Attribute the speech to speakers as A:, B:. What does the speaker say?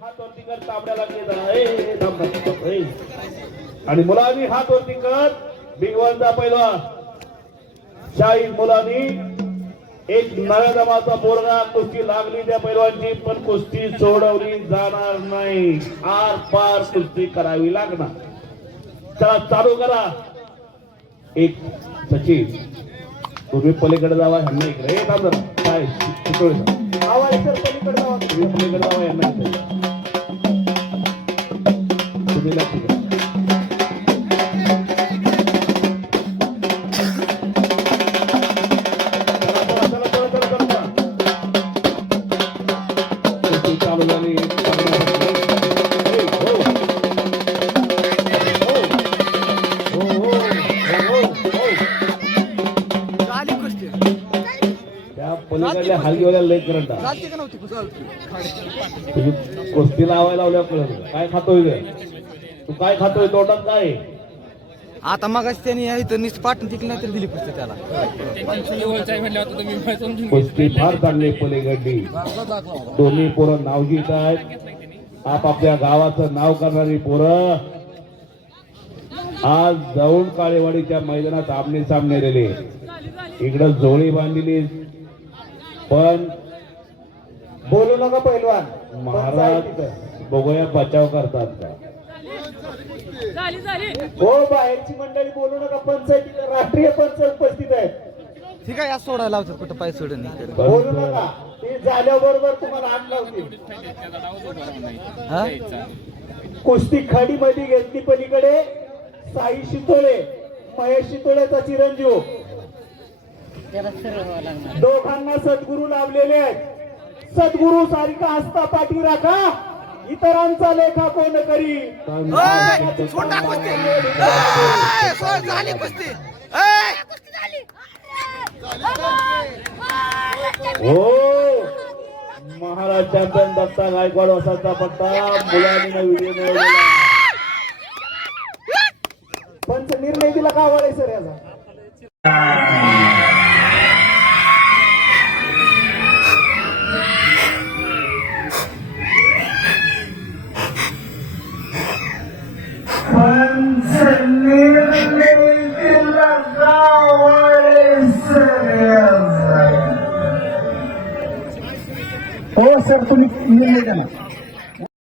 A: हात वरती कर तांबड्याला घेत आणि मुलांनी हात वरती कर बिगवानचा पहिला शाहीर मुलांनी एक नव्या दमाचा पोरगा कुस्ती लागली त्या पैलवानची पण कुस्ती सोडवली जाणार नाही. आर पार कुस्ती करावी लागणार. चला चालू करा. एक सचिन तुम्ही पलीकडे जावा ह्यांना इकडे. हे काय?
B: आवाज सर पलीकडे जावा.
A: पलीकडे जावा यांना कुस्ती. त्या पलीकडल्या हलगीवाल्या लय करंट
B: कुस्ती?
A: लावायला लावल्या काय खातोय तू काय खातोय तोटात काय?
B: आता मग त्यांनी इथं नुसतं पाठवून तिकडे नाही तर दिली कुस्ती त्याला.
A: कुस्ती फार चांगली पलीकडली. दोन्ही पोरं नाव घेत आहेत. आपापल्या गावाचं नाव करणारी पोरं आज जाऊन काळेवाडीच्या मैदानात आमने सामने दिले इकडं जोळी बांधलेली. पण
B: बोलू नका पहिलवान
A: महाराज बघूया बचाव करतात का?
B: हो बाहेरची मंडळी बोलू नका पंचायती राष्ट्रीय पंचायत उपस्थित आहे ठीक आहे आज सोडायला लावतात कुठं पाय सोडून बोलू नका ते झाल्याबरोबर तुम्हाला आण लावतील. कुस्ती खाडी मध्ये घेतली पलीकडे साई शितोळे महेश शितोळेचा चिरंजीव. दोघांना सद्गुरू लाभलेले आहेत. सद्गुरू सारिका हस्ता पाठी राखा. इतरांचा लेखा कोण करी?
A: हो. महाराज चॅम्पियन दत्ता गायकवाड वसाचा पत्ता मुलांनी व्हिडिओ मिळवलेला
B: पंच निर्णय दिला का वाळे सर याचा? हो सर तुम्ही निर्णय द्या ना